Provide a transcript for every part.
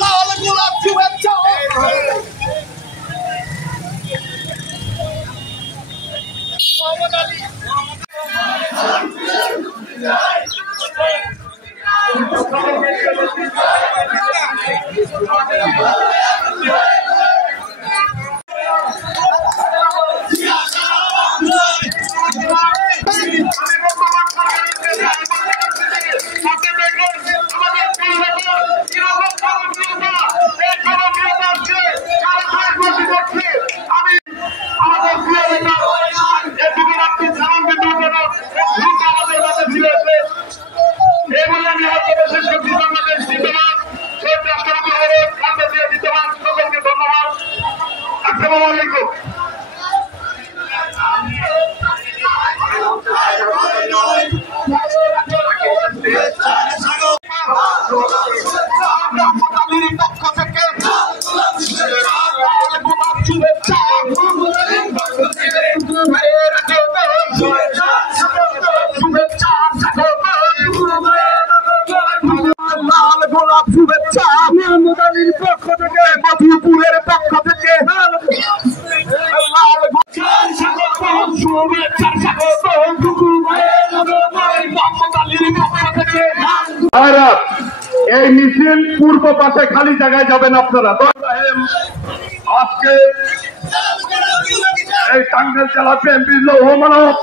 লাল গোলাপ শুভেচ্ছা শুভেচ্ছা মোহাম্মদ আলীর পক্ষ থেকে মধুপুরের পক্ষ থেকে এই মিছিল পূর্ব পাশে খালি জায়গায় যাবেন আপনারা। আজকে এই টাঙ্গাইল জেলা বিএনপির লৌহ মানব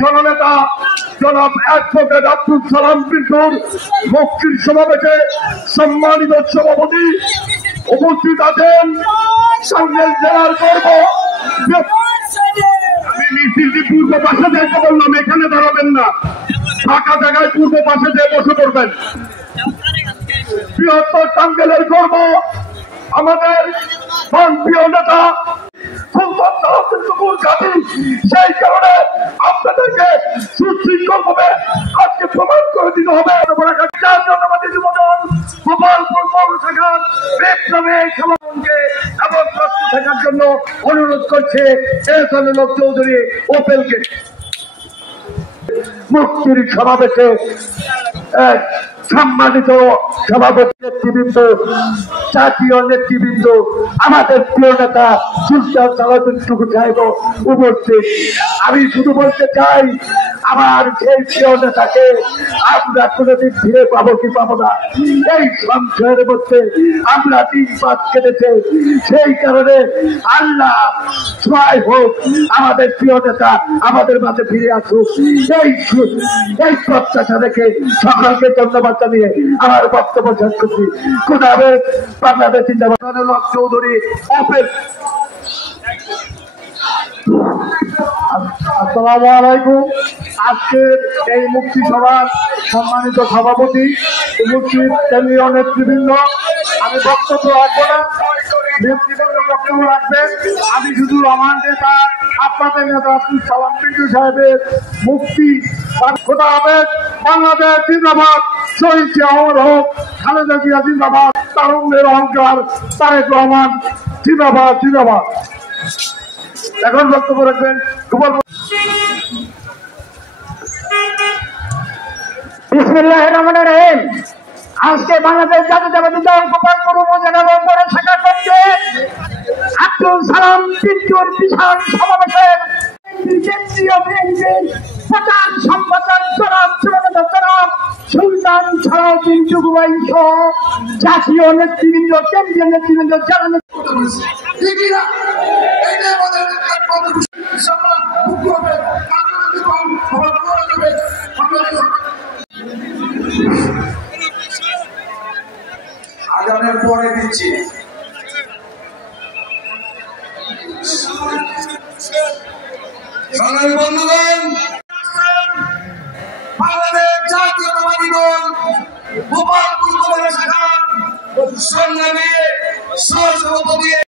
জননেতা জনাব অ্যাডভোকেট আব্দুল সালাম পিন্টুর মুক্তির সমাবেশে সম্মানিত সভাপতি উপস্থিত আছেন। টাঙ্গাইল জেলার গর্ব। আমি মিছিলটি পূর্ব পাশে যেতে বললাম, এখানে দাঁড়াবেন না, ফাঁকা জায়গায় পূর্ব পাশে যেয়ে বসে পড়বেন। বৃহত্তর টাঙ্গাইলের গর্ব আমাদের প্রিয় নেতা সেই কারণে আপনাদেরকে সুশৃঙ্খল ভাবে আজকে প্রমাণ করে দিতে হবে। গোপালপুর পৌরসভার সমাগমকে এবং প্রস্তুত থাকার জন্য অনুরোধ করছে এহসানুল চৌধুরী ওপেলকে। মুক্তির সমাবেশে সম্মানিত সভাপতি নেতৃবৃন্দ, জাতীয় নেতৃবৃন্দ, আমাদের প্রিয় নেতা সুলতান সালাউদ্দিন টুকু সাহেব উপস্থিত। আমি শুধু বলতে চাই, আমার সেই প্রিয় নেতাকে আমরা কোনোদিন ফিরে পাবো কি পাবো না, এই সংশয়ের মধ্যে আমরা 3 পাঁচ কেটেছে। সেই কারণে আল্লাহ সহায় হোক, আমাদের প্রিয় নেতা আমাদের মাঝে ফিরে আসুক, এই প্রত্যাশা রেখে সকলকে ধন্যবাদ জানিয়ে আমার বক্তব্য শেষ করছি। খুদা হাফেজ। বাংলাদেশ জিন্দাবাদ। চৌধুরী ওপেন। আসসালামু আলাইকুম। আজকের এই মুক্তি সভার সম্মানিত সভাপতি, উপস্থিত কেন্দ্রীয় নেতৃবৃন্দ, আমি বক্তব্য রাখবো না, নেতৃবৃন্দ বক্তব্য রাখবেন। আমি শুধু আমার নেতা, আপনাদের নেতা আব্দুল সালাম পিন্টু সাহেবের মুক্তি। খোদা হাফেজ। বাংলাদেশ জিন্দাবাদ। শহীদ জিয়াউর হোক, খালেদা জিয়া জিন্দাবাদ, তারুণ্যের অহংকার তারেক রহমান জিন্দাবাদ জিন্দাবাদ। এখন বক্তব্য রাখবেন বিসমিল্লাহির রহমানির রহিম। আজকে বাংলাদেশ জাতীয়তাবাদী দল গোপালপুর উপজেলা নম্বরের শাখা কর্মী আব্দুল সালাম পিন্টুর বিশাল সমাবেশের কেন্দ্রীয় বিএনপির প্রচার সম্পাদক জনাব সুলতান সালাউদ্দিন টুকু ভাই সহ জাতীয় নেতৃবৃন্দ, কেন্দ্রীয় নেতৃবৃন্দ, যারা আগামের পরে দিচ্ছি। সংগ্রামী বন্ধুগণ, বাংলাদেশ জাতীয়তাবাদী দল গোপালপুর শাখার সংগ্রামী সহ সভাপতি